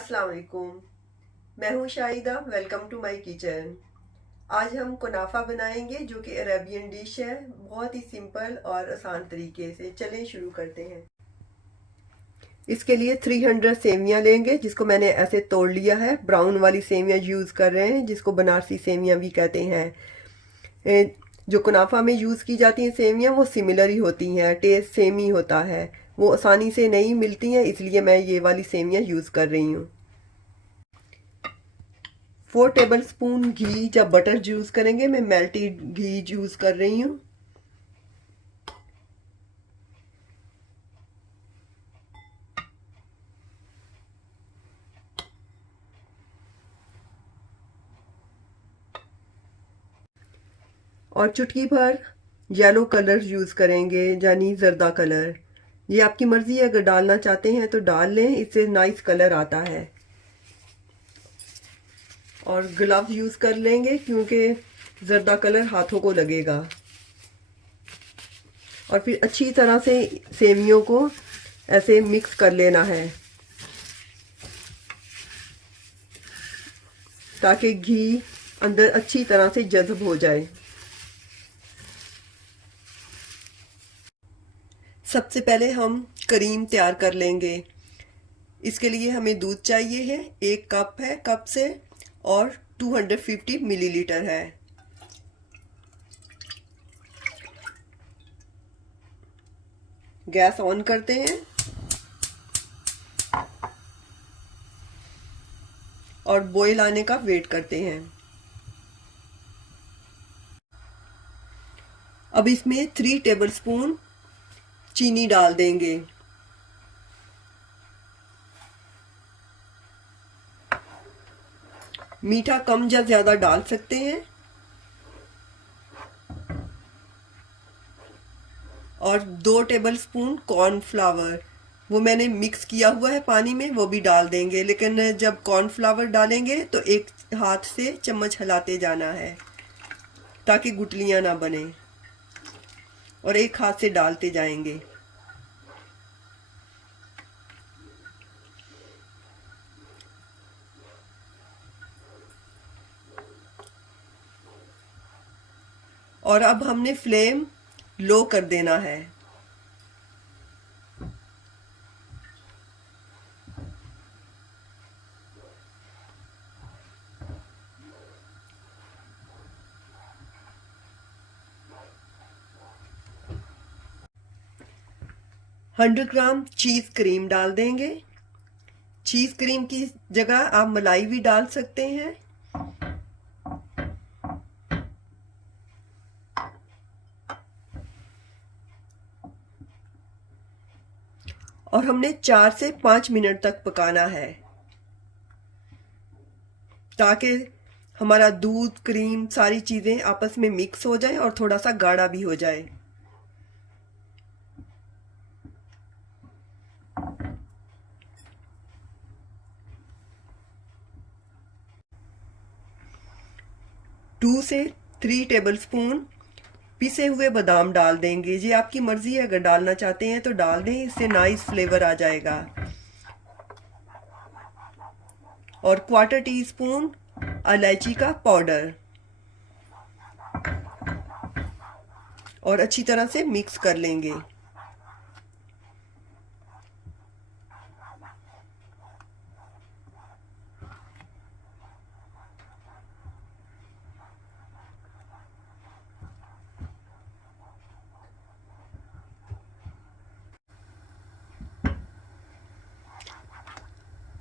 अस्सलाम वालेकुम। मैं हूँ Shahida. Welcome to my kitchen. आज हम कुनाफा बनाएंगे जो कि अरेबियन डिश है, बहुत ही सिंपल और आसान तरीके से। चलें शुरू करते हैं। इसके लिए 300 सेवियां लेंगे, जिसको मैंने ऐसे तोड़ लिया है। ब्राउन वाली सेवियां यूज़ कर रहे हैं, जिसको बनारसी सेवियां भी कहते हैं। जो कुनाफा में यूज़ की जाती हैं सेवियां वो सिमिलर ही होती हैं, टेस्ट सेम ही होता है। वो आसानी से नहीं मिलती हैं, इसलिए मैं ये वाली सेवियां यूज़ कर रही हूँ। 4 टेबल स्पून घी या बटर यूज़ करेंगे। मैं मेल्टेड घी यूज़ कर रही हूँ। और चुटकी भर येलो कलर यूज़ करेंगे, यानी जर्दा कलर। ये आपकी मर्ज़ी है, अगर डालना चाहते हैं तो डाल लें, इससे नाइस कलर आता है। और ग्लव्स यूज़ कर लेंगे क्योंकि जर्दा कलर हाथों को लगेगा। और फिर अच्छी तरह से सेवियों को ऐसे मिक्स कर लेना है ताकि घी अंदर अच्छी तरह से जज़्ब हो जाए। सबसे पहले हम क्रीम तैयार कर लेंगे। इसके लिए हमें दूध चाहिए है, 1 कप है कप से, और 250 मिलीलीटर है। गैस ऑन करते हैं और बॉईल आने का वेट करते हैं। अब इसमें 3 टेबलस्पून चीनी डाल देंगे। मीठा कम या ज़्यादा डाल सकते हैं। और 2 टेबलस्पून कॉर्नफ्लावर, वो मैंने मिक्स किया हुआ है पानी में, वो भी डाल देंगे। लेकिन जब कॉर्नफ्लावर डालेंगे तो एक हाथ से चम्मच हिलाते जाना है ताकि गुठलियाँ ना बने, और एक हाथ से डालते जाएंगे। और अब हमने फ्लेम लो कर देना है। $100 ग्राम चीज़ क्रीम डाल देंगे। चीज़ क्रीम की जगह आप मलाई भी डाल सकते हैं। और हमने 4 से 5 मिनट तक पकाना है ताकि हमारा दूध क्रीम सारी चीज़ें आपस में मिक्स हो जाए और थोड़ा सा गाढ़ा भी हो जाए। टू से 3 टेबलस्पून पिसे हुए बादाम डाल देंगे। ये आपकी मर्जी है, अगर डालना चाहते हैं तो डाल दें, इससे नाइस फ्लेवर आ जाएगा। और 1/4 टीस्पून इलायची का पाउडर, और अच्छी तरह से मिक्स कर लेंगे।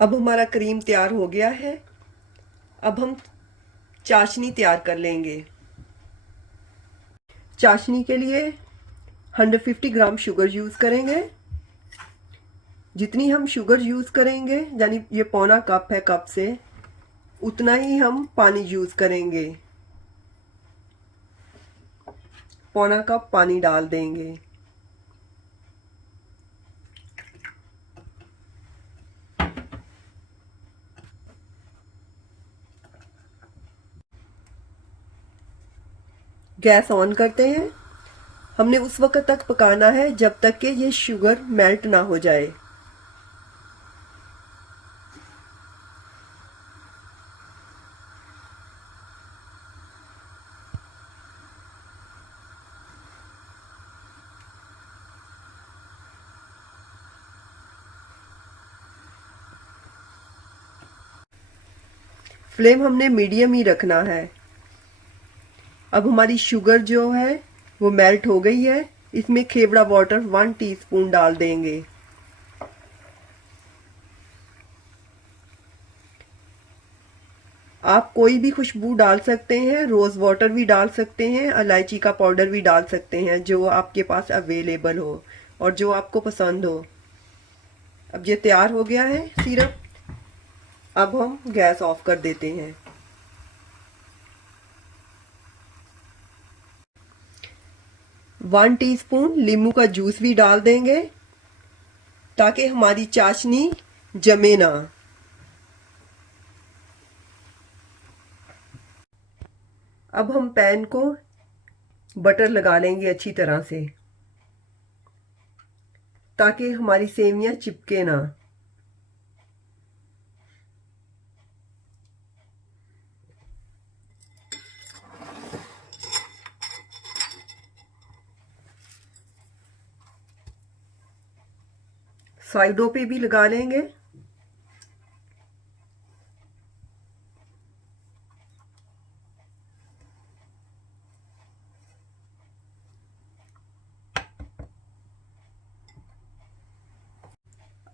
अब हमारा क्रीम तैयार हो गया है। अब हम चाशनी तैयार कर लेंगे। चाशनी के लिए 150 ग्राम शुगर यूज़ करेंगे। जितनी हम शुगर यूज़ करेंगे, यानी ये पौना कप है कप से, उतना ही हम पानी यूज़ करेंगे। पौना कप पानी डाल देंगे। गैस ऑन करते हैं। हमने उस वक्त तक पकाना है जब तक कि ये शुगर मेल्ट ना हो जाए। फ्लेम हमने मीडियम ही रखना है। अब हमारी शुगर जो है वो मेल्ट हो गई है। इसमें खेवड़ा वाटर 1 टीस्पून डाल देंगे। आप कोई भी खुशबू डाल सकते हैं, रोज़ वाटर भी डाल सकते हैं, इलायची का पाउडर भी डाल सकते हैं, जो आपके पास अवेलेबल हो और जो आपको पसंद हो। अब ये तैयार हो गया है सिरप। अब हम गैस ऑफ कर देते हैं। वन टीस्पून नींबू का जूस भी डाल देंगे ताकि हमारी चाशनी जमे ना। अब हम पैन को बटर लगा लेंगे अच्छी तरह से ताकि हमारी सेवियां चिपके ना। साइडों पे भी लगा लेंगे।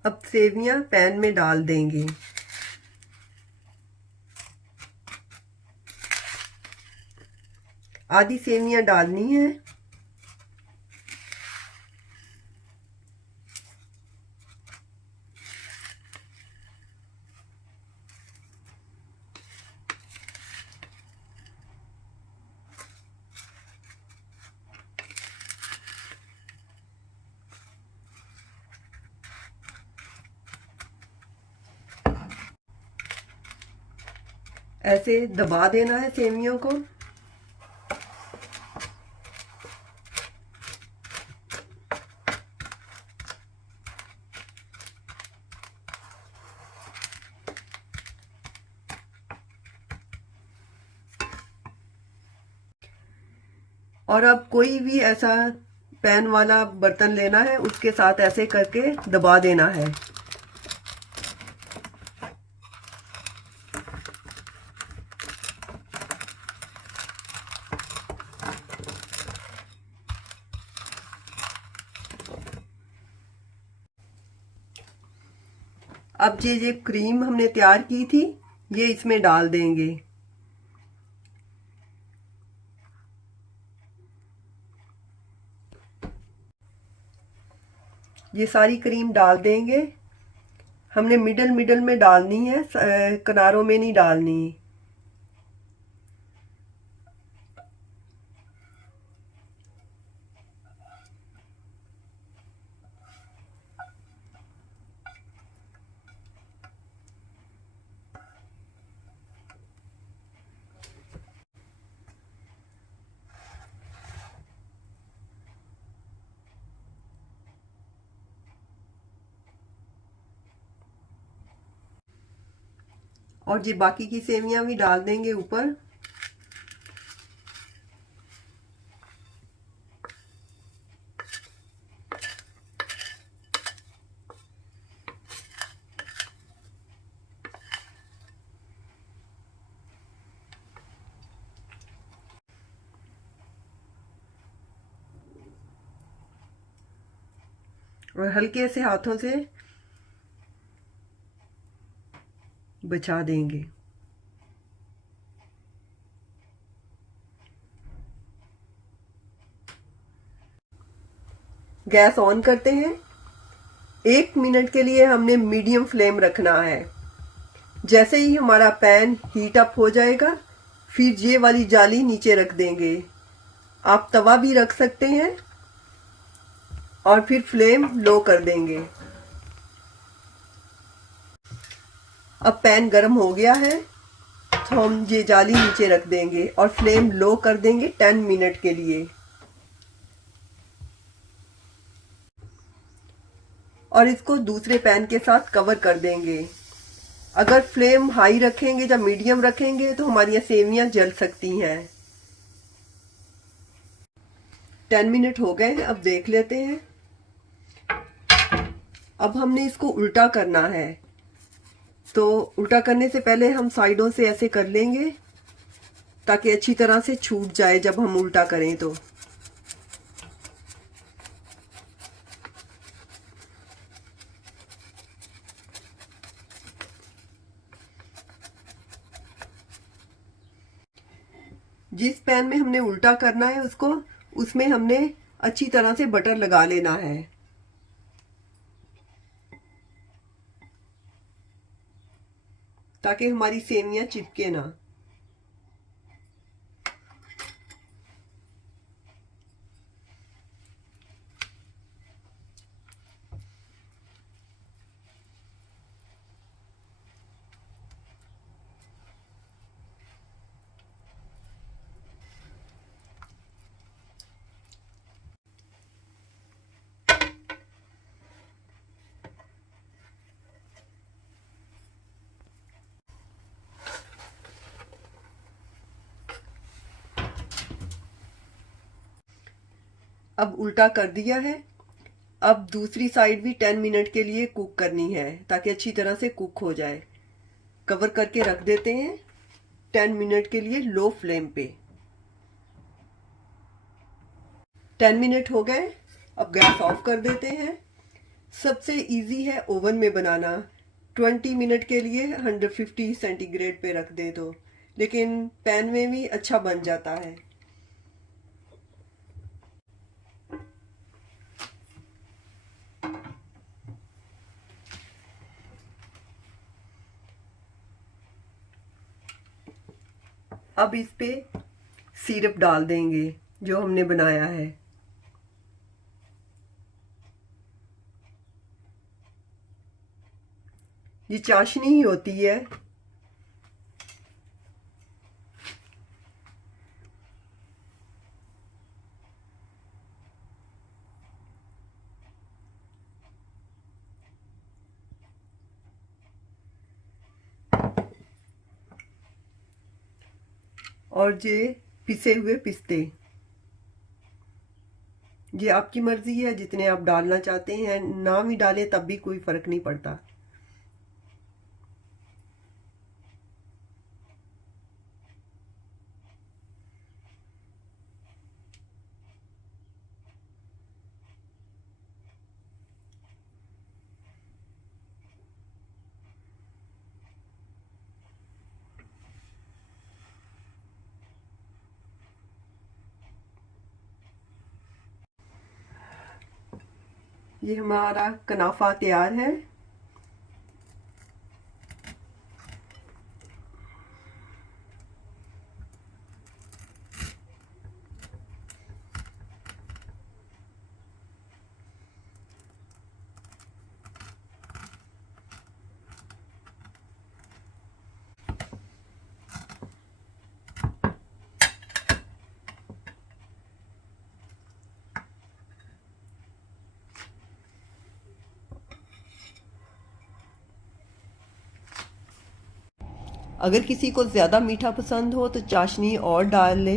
अब सेवियां पैन में डाल देंगे। आधी सेवियां डालनी है। ऐसे दबा देना है सेवियों को। और अब कोई भी ऐसा पैन वाला बर्तन लेना है, उसके साथ ऐसे करके दबा देना है। अब ये क्रीम हमने तैयार की थी, ये इसमें डाल देंगे। ये सारी क्रीम डाल देंगे। हमने मिडल मिडल में डालनी है, किनारों में नहीं डालनी। और ये बाकी की सेवियां भी डाल देंगे ऊपर। और हल्के से हाथों से बचा देंगे। गैस ऑन करते हैं। 1 मिनट के लिए हमने मीडियम फ्लेम रखना है। जैसे ही हमारा पैन हीट अप हो जाएगा, फिर ये वाली जाली नीचे रख देंगे। आप तवा भी रख सकते हैं और फिर फ्लेम लो कर देंगे। अब पैन गर्म हो गया है, तो हम ये जाली नीचे रख देंगे और फ्लेम लो कर देंगे 10 मिनट के लिए। और इसको दूसरे पैन के साथ कवर कर देंगे। अगर फ्लेम हाई रखेंगे या मीडियम रखेंगे तो हमारी सेवियां जल सकती हैं। 10 मिनट हो गए, अब देख लेते हैं। अब हमने इसको उल्टा करना है। तो उल्टा करने से पहले हम साइडों से ऐसे कर लेंगे ताकि अच्छी तरह से छूट जाए जब हम उल्टा करें तो। जिस पैन में हमने उल्टा करना है उसमें हमने अच्छी तरह से बटर लगा लेना है। ताकि हमारी सेवियां चिपके ना। अब उल्टा कर दिया है। अब दूसरी साइड भी 10 मिनट के लिए कुक करनी है ताकि अच्छी तरह से कुक हो जाए। कवर करके रख देते हैं 10 मिनट के लिए लो फ्लेम पे। 10 मिनट हो गए। अब गैस ऑफ कर देते हैं। सबसे इजी है ओवन में बनाना। 20 मिनट के लिए 150 सेंटीग्रेड पे रख दे तो, लेकिन पैन में भी अच्छा बन जाता है। अब इस पे सिरप डाल देंगे जो हमने बनाया है। ये चाशनी ही होती है। और ये पिसे हुए पिस्ते, ये आपकी मर्जी है जितने आप डालना चाहते हैं, ना भी डालें तब भी कोई फर्क नहीं पड़ता। ये हमारा कनाफा तैयार है। अगर किसी को ज़्यादा मीठा पसंद हो तो चाशनी और डाल ले।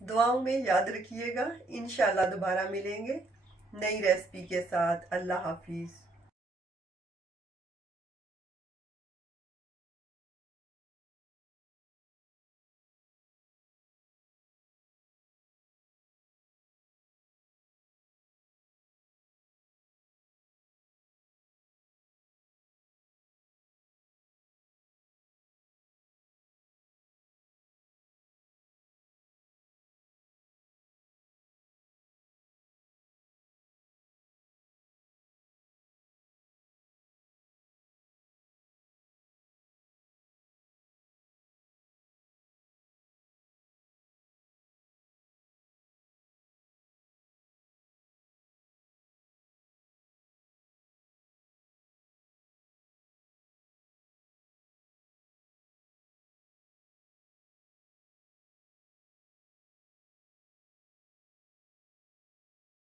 दुआओं में याद रखिएगा। इंशाल्लाह दोबारा मिलेंगे नई रेसिपी के साथ। अल्लाह हाफिज़।